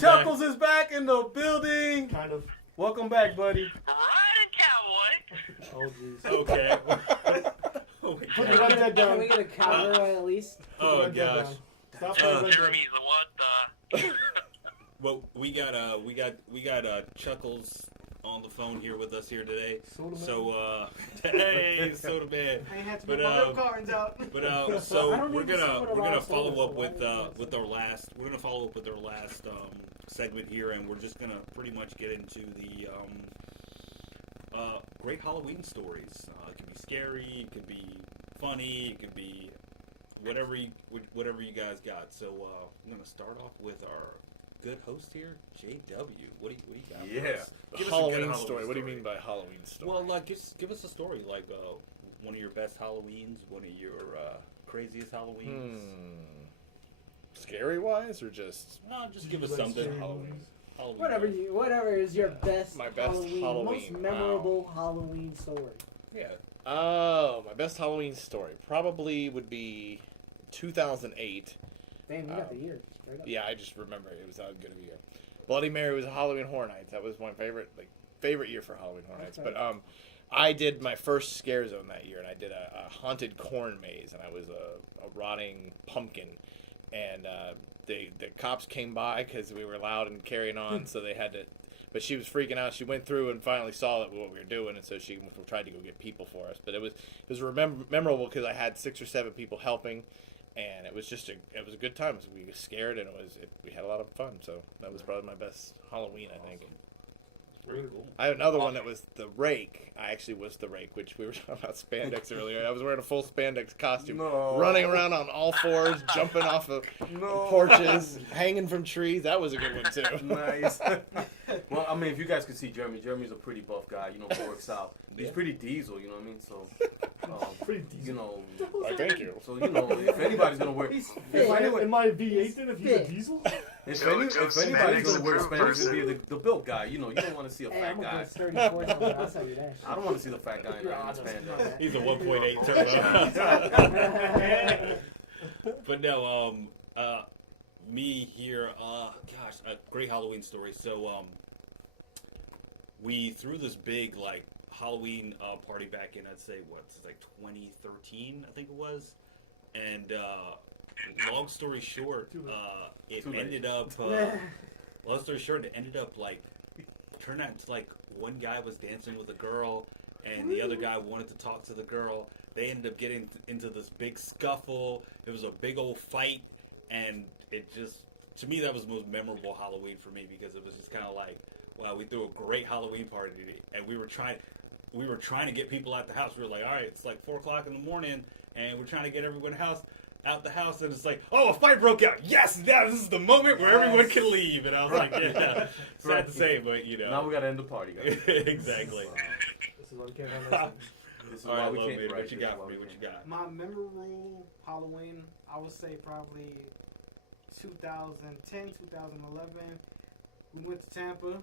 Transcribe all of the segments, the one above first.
Chuckles is back in the building. Kind of. Welcome back, buddy. Riding cowboy. Oh, jeez. Okay. Oh, my Put the God. Red Dead Can we down. get a cowboy at least? Oh, Red Dead gosh. down. Stop playing Red Dead. Jeremy's the what? Well, we got Chuckles on the phone here with us here today. Soda Man. So hey, Soda Man. I ain't had to But, put my milk cartons out. But I so don't we're need to gonna put a we're lot gonna of follow soda, up so with why don't you our last we're gonna follow up with our last segment here, and we're just gonna pretty much get into the great Halloween stories. It could be scary, it could be funny, it could be whatever you guys got. So I'm gonna start off with our good host here, JW. What do you got? Yeah. For us? Give us a Halloween good Halloween story. What do you mean by Halloween story? Well, like, give us a story, like one of your best Halloweens, one of your craziest Halloweens. Scary wise or just No, just give us Like something. scary Halloween. movies. Halloween. Whatever is your best, My best Halloween, Halloween, most memorable Halloween story. Yeah. Oh, my best Halloween story probably would be 2008. Damn, you got the year. Straight up. Yeah, I just remember it was a good year. Bloody Mary was a Halloween Horror Nights. That was my favorite year for Halloween Horror Nights. Okay. But I did my first scare zone that year, and I did a haunted corn maze, and I was a rotting pumpkin, and the cops came by because we were loud and carrying on, so they had to. But she was freaking out. She went through and finally saw that what we were doing, and so she tried to go get people for us. But it was memorable because I had 6 or 7 people helping, and it was a good time. So we were scared, and we had a lot of fun. So that was probably my best Halloween, I think. Pretty cool. I had another one that was the Rake. I actually was the Rake, which we were talking about spandex earlier. I was wearing a full spandex costume, running around on all fours, jumping off of porches, hanging from trees. That was a good one too. Nice. Well, I mean, if you guys could see Jeremy, Jeremy's a pretty buff guy. You know, works out. He's pretty diesel. You know what I mean? So, Pretty decent. you know. Why, thank you. So if anybody's gonna wear, if Am I a V8 then if he's a diesel? anybody's gonna wear spandex, it'd be the built guy. You know, you don't want to see a Hey, fat I'm a guy. good sturdy force, I'll tell you that. I don't want to see the fat guy in spandex. He's a 1.8 turbo. But no, me here. Gosh, a great Halloween story. So we threw this big Halloween party back in, I'd say, 2013, I think it was. And long story short, it ended up turned out into one guy was dancing with a girl, and the other guy wanted to talk to the girl. They ended up getting into this big scuffle. It was a big old fight, and it just, to me, that was the most memorable Halloween for me, because it was just kind of wow, we threw a great Halloween party, and we were trying to get people out the house. We were like, all right, it's 4 o'clock in the morning, and we're trying to get everyone out the house, and it's oh, a fight broke out. Yes, this is the moment where everyone can leave. And I was like, yeah, sad to say, but Now we gotta end the party, guys. Exactly. This is why we can't have nice things. This is All why right, we love can't. it. Right, What you this is got why for me? we What you can't. got? My memorable Halloween, I would say probably 2010, 2011. We went to Tampa.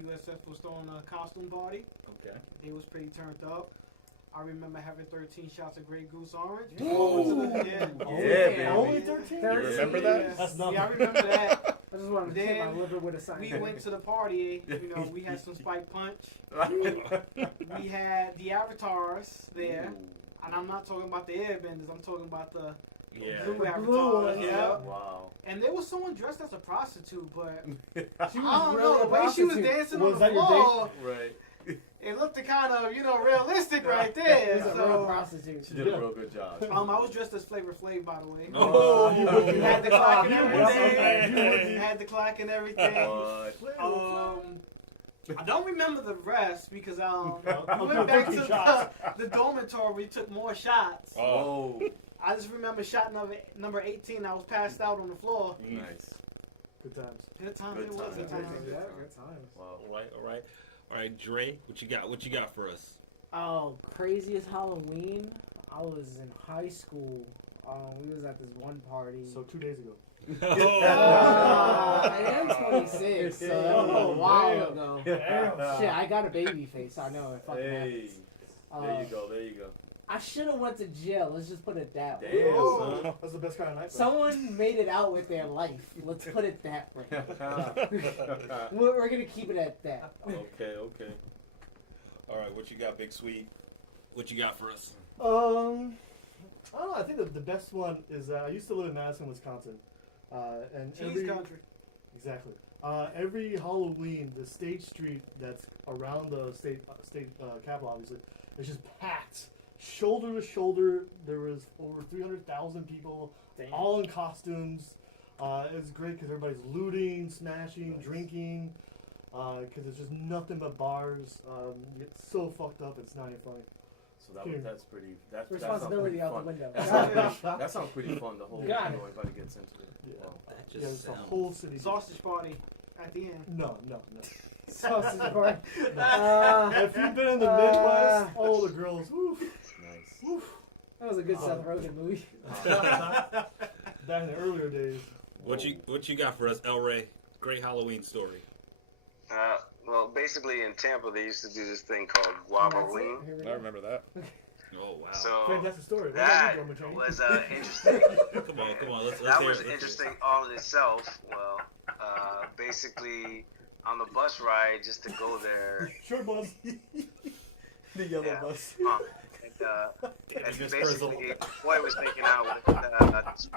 USF was throwing a costume party. Okay. They was pretty turned up. I remember having 13 shots of Grey Goose Orange. Ooh. Yeah, baby. Only 13? You remember that? That's nothing. Yeah, I remember that. I just want to hit my Then liver with a sign. We went to the party. We had some spike punch. We had the avatars there. And I'm not talking about the airbenders. I'm talking about the Yeah. blue Blue avatars. ones, Yeah. Wow. And there was someone dressed as a prostitute, but She was I don't really know, a the way she was prostitute. dancing Was on the that your floor, Right. it looked kind of, realistic right She there. was a real So, prostitute. She did a real good job. I was dressed as Flavor Flav, by the way. Oh. You had the clock and Okay. everything. You had the clock and everything. But I don't remember the rest because we I'll went do back 13 to shots. the dormitory. We took more shots. oh, I just remember shot number 18. I was passed out on the floor. nice. Good times. Good time. Good It was times. good Yeah, time. good times. Wow. All right, Dre, what you got for us? Oh, craziest Halloween! I was in high school. We was at this one party. So 2 days ago. I am 26, so that was a while damn. ago. Damn. Shit, I got a baby face. I know. It fucking Hey, happens. there you go. There you go. I should have went to jail. Let's just put it that way. Damn, Oh, son. that's the best kind of night. Someone made it out with their life. Let's put it that way. We're gonna keep it at that. Okay. All right, what you got, Big Sweet? What you got for us? I don't know. I think the best one is I used to live in Madison, Wisconsin, and Cheese country. exactly. Every Halloween, the state street that's around the state capital, obviously, is just packed, shoulder to shoulder. There was over 300,000 people, Damn. all in costumes. It's great because everybody's looting, smashing, drinking. Because it's just nothing but bars. You get so fucked up, it's not even funny. So that's pretty. That Responsibility sounds out pretty the fun. window. That sounds pretty fun. The whole Got it. everybody gets into it. Yeah. Wow. That Yeah, just it's the sounds... whole city. Sausage party at the end. No. Sausage party. If you've been in the Midwest, all the girls, woof, Nice. woof. That was a good Seth Rogen movie. Back in the earlier days. What you got for us, El Ray? Great Halloween story. Well, basically in Tampa they used to do this thing called Guava-ween. Here we I go. remember that. Oh wow! So Fantastic story. What that about you, Joe was McChain? interesting. come on. Let's That hear was it. interesting all in itself. Well, basically on the bus ride just to go there. Sure, bud. The yellow Yeah. bus. And Just basically, boy was making out with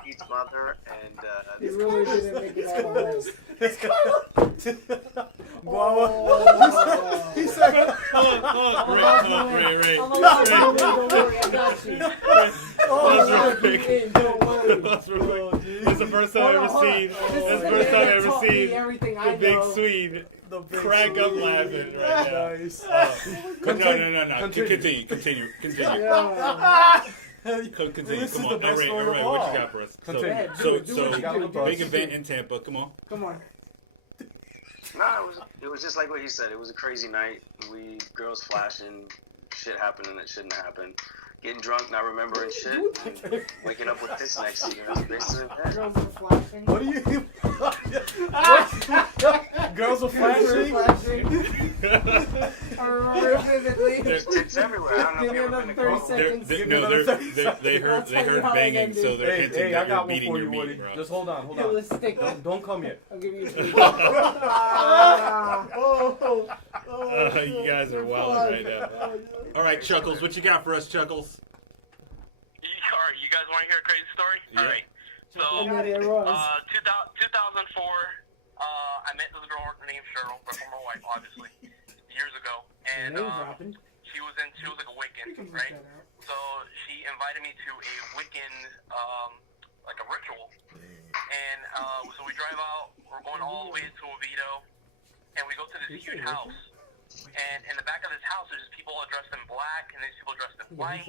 Pete's mother, and He this really didn't make it all the way. Guava. Oh. He said, Hold on, Ray. I'm alive, man. Don't worry, I got you. Let's I'll real be quick. in, don't worry. Let's real quick. It's the first time I've ever Hold on. seen. This That's is the the first man time I've that ever taught me seen everything the I Big know. Swede the big crack up Swede. laughing right now. Nice. No. Continue. Continue. Yeah. Continue. This Come is on, the best El story Ray, of what all. you got for us? Continue. Yeah, So, do what you do. big event in Tampa. Come on. Come on. No, it was just like what he said. It was a crazy night. We girls flashing, shit happening that shouldn't happen. Getting drunk, not remembering shit, and waking up with this next to you. That's basically it. Girls are flashing. What do you? Girls are flashing. I remember vividly. There's tits everywhere. I don't know Give if me you ever another been to 30 girls. seconds. They heard how it banging, ended. so they're hinting Hey, I that got you're one beating for your you, Woody. meat, bro. Just hold on. It was thick. Don't come yet. I'll give you You guys are wild right now. All right, Chuckles, what you got for us, Chuckles? Alright, you guys want to hear a crazy story? Yeah. Alright. So, And then it was. 2004, I met this girl named Cheryl, my former wife, obviously, years ago. And Name dropping. she was like a Wiccan, right? So she invited me to a Wiccan, like a ritual. And so we drive out, we're going all the way to Oviedo, and we go to this huge house. And in the back of this house, there's people dressed in black, and there's people dressed in white.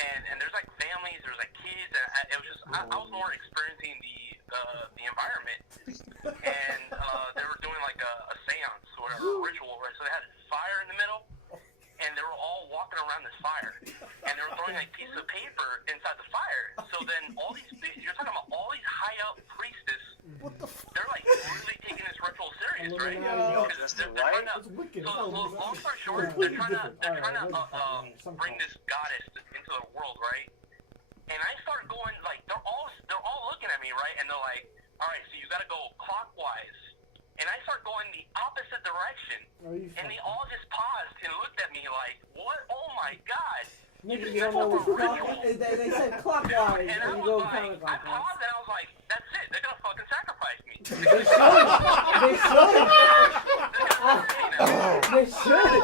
And there's like families, there's like kids, and it was just I was more experiencing the environment, and they were doing like a seance or whatever, a ritual, right? So they had fire in the middle, and they were all walking around this fire, and they were throwing like pieces of paper inside the fire. So then all these you're talking about all these high up priestess, they're like really taking this ritual serious, right? Because they're trying to. It's wicked. So long story short, they're trying to bring this goddess into the world, right? And I start going like they're all looking at me, right? And they're like, all right, so you got to go clockwise. And I start going the opposite direction, and they all just paused and looked at me like, what? Oh my god! Nigga, you don't know what's clockwise. They said clockwise, And I and you was go like, I counterclockwise. paused and I was like, that's it. They're gonna fucking sacrifice me. They should. They should. They should.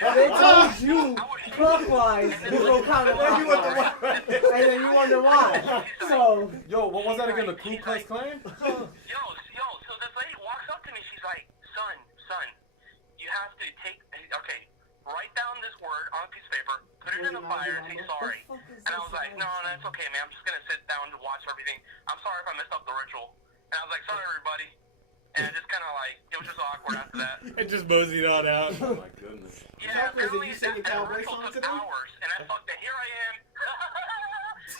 They told you clockwise, you go counterclockwise, and then you wonder why. So, Yo, what was that again? The Ku Klux Klan? Yo, so this lady walks up to me, she's like, son, you have to write down this word on a piece of paper, put it in the fire, and say sorry. And I was like, no, that's okay, man, I'm just gonna sit down and watch everything. I'm sorry if I messed up the ritual. And I was like, sorry, everybody. And it just kind of like, it was just awkward after that. It just moseyed on out. Oh my goodness. Yeah, Chuckles, did apparently you sing your that cowboy ritual song took to them? hours, and I fucked it. Here I am.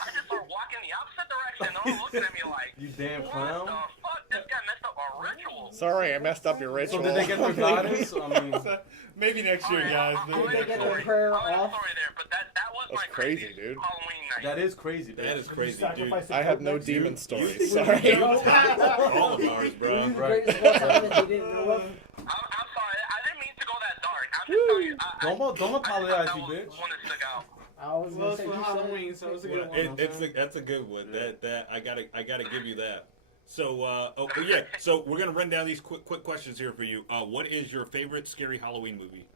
I just started walking the opposite direction, and they're all looking at me like, You damn what clown. the fuck? This guy messed up our ritual. Sorry, I messed up your ritual. So did they get their goddess? I mean, Maybe next year, guys. I'll They end get the their story. prayer I'll end the off. story there, but that was my crazy, craziest dude. Halloween night. That is crazy, That bitch. is crazy, dude. Sacrifice a I have goat no next to you? demon stories. You- Sorry. All of ours, bro. Were you the Right. greatest of all time that you didn't know of? I'm sorry. I didn't mean to go that dark. I'm just telling you. Don't apologize, that you was bitch. one that stuck out. I was Well, gonna it's say for you Halloween, so it's a good Well, one. that's a good one. Yeah. That I gotta give you that. So yeah. So we're gonna run down these quick questions here for you. What is your favorite scary Halloween movie?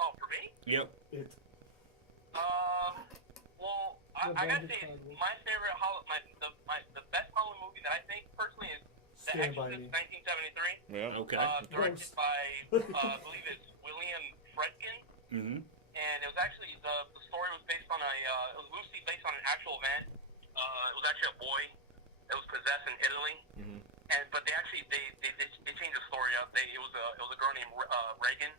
Oh, for me? Yep. Well, The I gotta Bandit say, Triangle. my favorite the best Halloween movie that I think personally is The Stand By Exorcist, Me. 1973. Yeah. Okay. Directed Ghost. by I believe it's William Friedkin, Mm-hmm. and it was actually the story was based on it was loosely based on an actual event. It was actually a boy that was possessed in Italy, Mhm. but they changed the story up. It was a girl named Reagan,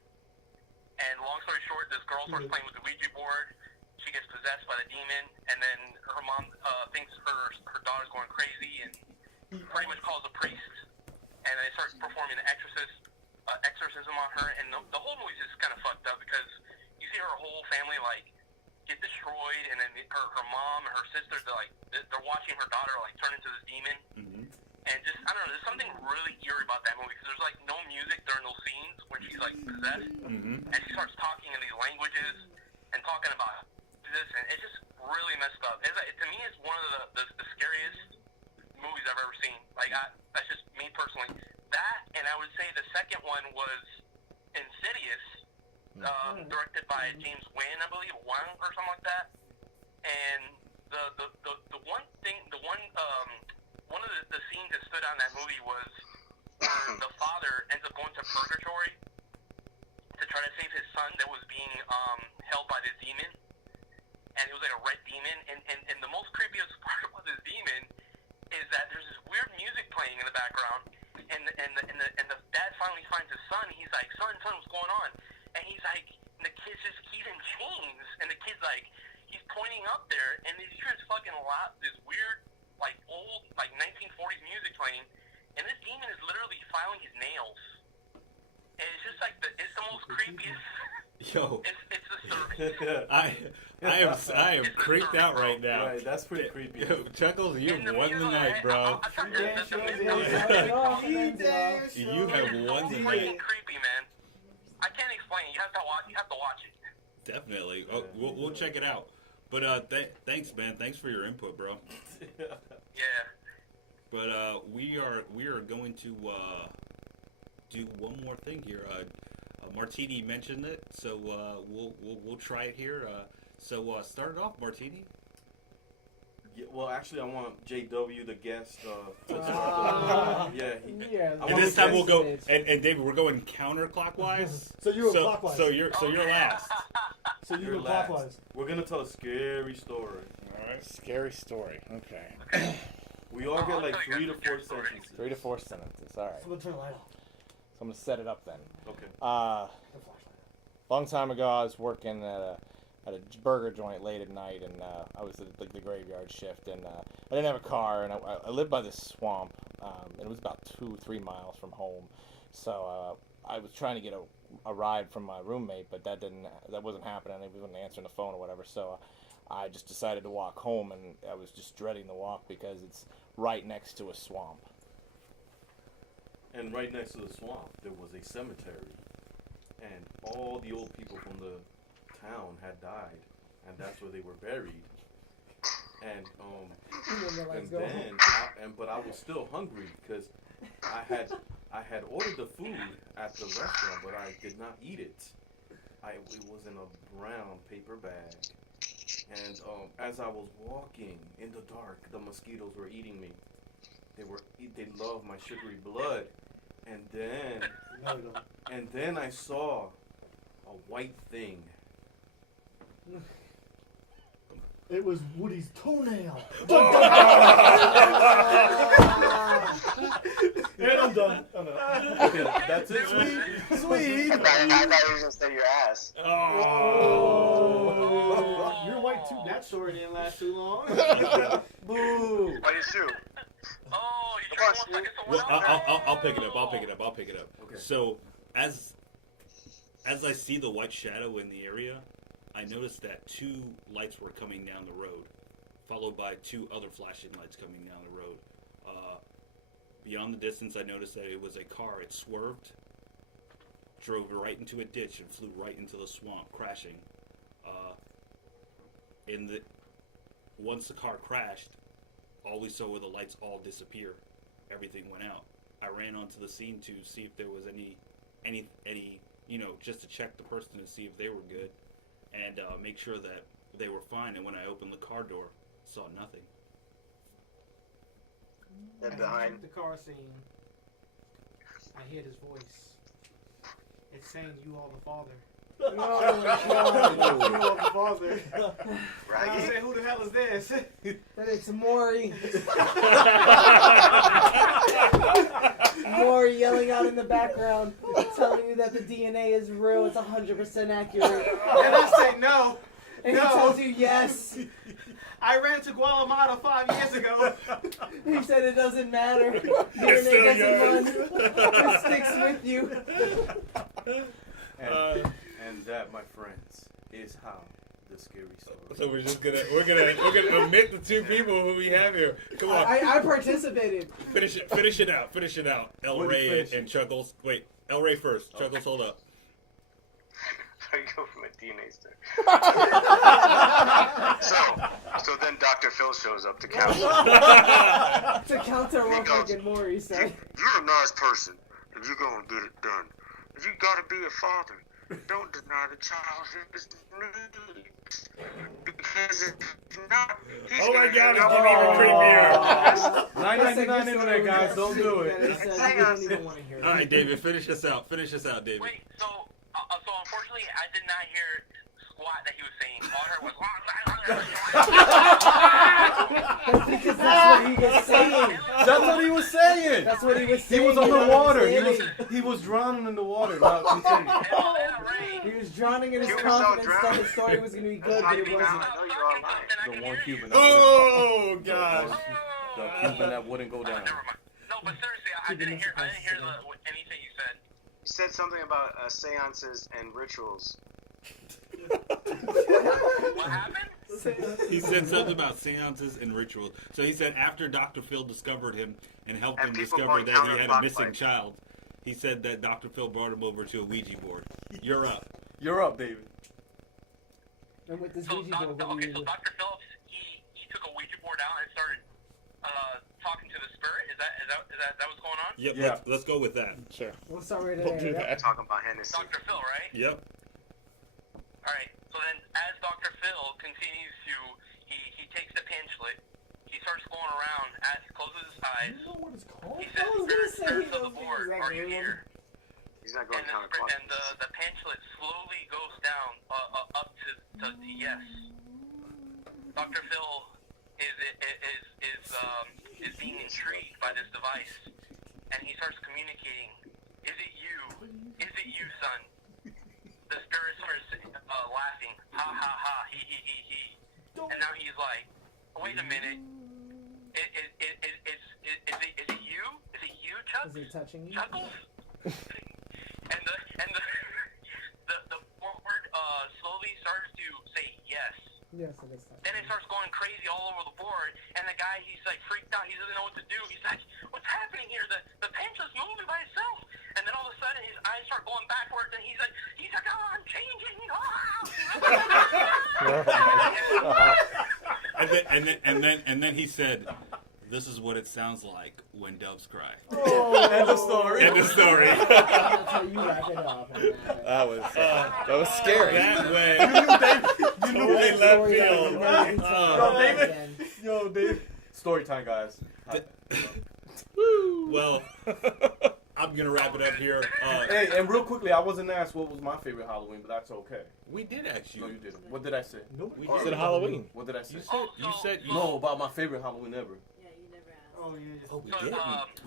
and long story short, this girl starts playing with the Ouija board. She gets possessed by the demon, and then her mom thinks her daughter's going crazy, and pretty much calls a priest, and they start performing an exorcism on her, and the whole movie's just kind of fucked up because you see her whole family like get destroyed, and then her mom and her sisters they're watching her daughter like turn into this demon, Mm-hmm. and just I don't know, there's something really eerie about that movie because there's like no music during those scenes when she's like possessed, Mm-hmm. and she starts talking in these languages and talking about this, and it's just really messed up. To me, it's one of the scariest movies I've ever seen. Like that's just me personally. That, and I would say the second one was Insidious, directed by James Wan, I believe, Wang or something like that. And one of the scenes that stood out in that movie was where the father ends up going to purgatory to try to save his son that was being held by this demon, and it was like a red demon. And the most creepiest part about this demon is that there's this weird music playing in the background, and the dad finally finds his son. He's like, son, what's going on? And he's like, the kid's just he's in chains, and the kid's like, he's pointing up there, and he's hearing this weird, like old, like 1940s music playing, and this demon is literally filing his nails. And it's just like it's the most creepiest. Yo, It's disturbing. I am creeped out right now. Right, that's pretty creepy. Yo, Chuckles, you And the won the music- night, bro. You have won the Freaking night. creepy, man. I can't explain. You have to watch it. Definitely. Oh, we'll check it out. But thanks, man. Thanks for your input, bro. Yeah. But we are going to do one more thing here. Martini mentioned it, so we'll try it here. So start it off, Martini. Yeah, well, actually, I want JW, the guest, to start. Yeah. And this time we'll go. And David, we're going counterclockwise. So you were clockwise. So you're last. So you You're were last. clockwise. We're gonna tell a scary story. All right. Scary story. Okay. We all get I'll like tell you 3 to guys a 4 scary story. sentences. 3 to 4 sentences. All right. So I'm gonna turn the light off. So I'm gonna set it up then. Okay. The flashlight. Long time ago, I was working at a burger joint late at night, and I was at like the graveyard shift, and I didn't have a car, and I lived by this swamp, and it was about 2-3 miles from home. So I was trying to get a ride from my roommate, but that wasn't happening. He wasn't answering the phone or whatever. So I just decided to walk home, and I was just dreading the walk because it's right next to a swamp. And right next to the swamp, there was a cemetery. And all the old people from the town had died. And that's where they were buried. And but I was still hungry because I had ordered the food at the restaurant, but I did not eat it. It was in a brown paper bag. And as I was walking in the dark, the mosquitoes were eating me. They loved my sugary blood. And then I saw a white thing. It was Woody's toenail. And I'm done. Oh, no. Okay, that's it. Sweet. I thought you were gonna say your ass. Oh. You're white too. That story didn't last too long. Boo. Why you shoot? Oh, you Come on, sure want Steve. someone Well, else? I'll pick it up. I'll pick it up. Okay. So as I see the white shadow in the area, I noticed that 2 lights were coming down the road, followed by 2 other flashing lights coming down the road. Beyond the distance, I noticed that it was a car. It swerved, drove right into a ditch, and flew right into the swamp, crashing. Once the car crashed, all we saw were the lights all disappear. Everything went out. I ran onto the scene to see if there was any, just to check the person to see if they were good, and make sure that they were fine. And when I opened the car door, saw nothing. And behind. The car scene, I hear his voice. It's saying, "You are the father." Oh God. You are the father. Right? I say, "Who the hell is this?" That it's Maury. Maury yelling out in the background, telling you that the DNA is real. It's 100% accurate. And I say no. And he tells you yes. I ran to Guatemala 5 years ago. He said it doesn't matter. It's DNA still doesn't run. It sticks with you. And that, my friends, is how the scary story. So we're gonna omit the 2 people who we have here. Come on, I participated. finish it out. El What Ray finish and Chuckles. Wait, El Ray first. Okay. Chuckles, hold up. I go from a DNA star. So then Dr. Phil shows up to count. To counter what fucking Maury said. You're a nice person, and you're gonna get it done. You gotta be a father. Don't deny the child his needs. Because if not, he's Oh my gonna God, end it's up getting even creepier. $9.99 internet, guys. Don't do it. We don't even want to hear All it. right, David, finish us out, David. Wait, so unfortunately, I did not hear squat that he was saying. All I heard was. That's because that's what he was saying. That's what he was saying. That's what he was He saying. was You're not underwater. understanding. He was drowning in the water. Now continue. He was drowning in his You were confidence so that drowned. his story was going to be good, How but do it you wasn't. not know you're online? The one Cuban. Oh gosh. The Cuban that wouldn't go down. Never mind. No, but seriously, I didn't hear anything you said. He said something about seances and rituals. What happened? He said something about seances and rituals. So he said after Dr. Phil discovered him and helped And him people discover going that he had a missing counterclockwise. child, he said that Dr. Phil brought him over to a Ouija board. You're up. You're up, David. And with this So, Ouija board, what do okay, you so do? Dr. Phillips, he took a Ouija board out and started talking to the spirit. Is that what's going on? Yep. Yeah. Let's go with that. Sure. We'll start right We'll do there. that. Talking about Hennessy. Dr. Phil, right? Yep. All right. So then, as Dr. Phil continues to, he takes the pamphlet. He starts going around. As he closes his eyes, You know what it's called? he says, I was gonna say "Spirits of those the board, things are you exactly. here?" He's not going And counterclockwise. the pamphlet slowly goes down up to yes. Dr. Phil is being intrigued by this device, and he starts communicating. Is it you? Is it you, son? The spirit starts laughing. Ha ha ha. He. And now he's like, wait a minute. Is it you? Is it you, Chuck? Is he touching you? Chuckles? and the board slowly starts to say yes. Yes, it is touching. Then it starts going crazy all over the board, and the guy, he's like freaked out. He doesn't know what to do. He's like, what's happening here? The pamphlet's moving by itself. And then all of a sudden, his eyes start going backwards, and he's like, oh, I'm changing. And then he said, "This is what it sounds like when doves cry." Oh, end of story. End of story. That's how you wrap it up. That was scary. That way. You knew They David. left Story field. that we never Oh. told Yo, David. again. Yo, David. Story time, guys. Well, I'm gonna wrap it up here. Hey, and real quickly, I wasn't asked what was my favorite Halloween, but that's okay. We did ask No, you. you didn't. What did I say? We You did. said Halloween. What did I say? You said No, about my favorite Halloween ever. Yeah, you never asked. Oh, yeah. Oh, we So, did.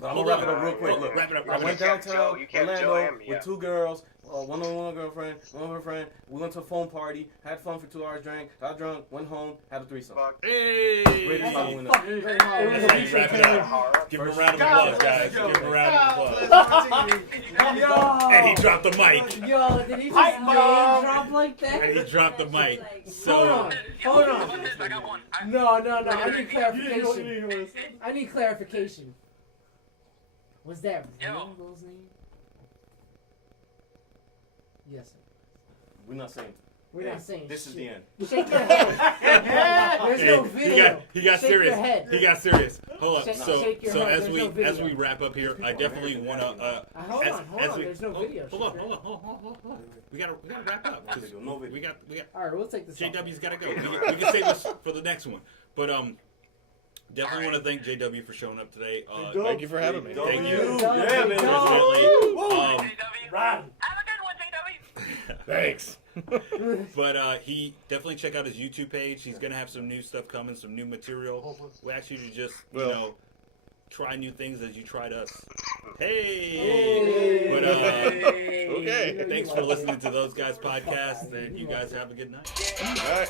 But I'm Hold gonna wrap on. it up real quick. Look, Wrap it up. I went downtown You can't Joe Orlando him, yeah. with 2 girls. one on one girlfriend, one of her friend. We went to a phone party, had fun for 2 hours, drank, got drunk, went home, had a threesome. Hey! Greatest Halloween night. Fucking great Halloween. That's how you wrap it up. Give him a round of applause, guys. Give him a round of applause. Yo. And he dropped the mic. Yo, did he just Hype name bomb. drop like that? And he dropped the mic. Hold So, on. Hold How on. about this? I got one. No. I need You clarification. didn't hear what I said. I need clarification. Was that Yo. Ringo's name? Yes, sir. We're not saying. We're not saying This is the shit. end. Shake your head. There's no he video. got Shake serious. Your head. He got serious. Hold Shake- up. shake your head. As There's we no video. as we wrap up here, I definitely want to. Hold on. There's no video. Hold on. Shake your head. Hold on. We gotta wrap up. 'cause No video. we got. All right, we'll take this. off. JW's gotta go. We can save this for the next one. But definitely want to thank JW for showing up today. Thank you for having me. Thank you. Yeah, man. Definitely. JW. Right. Have a good one, JW. Thanks. But he definitely check out his YouTube page. He's gonna have some new stuff coming, some new material. We ask you to just try new things as you tried us. Hey! But Okay. thanks for listening to Those Guys podcast, and you guys have a good night. All right.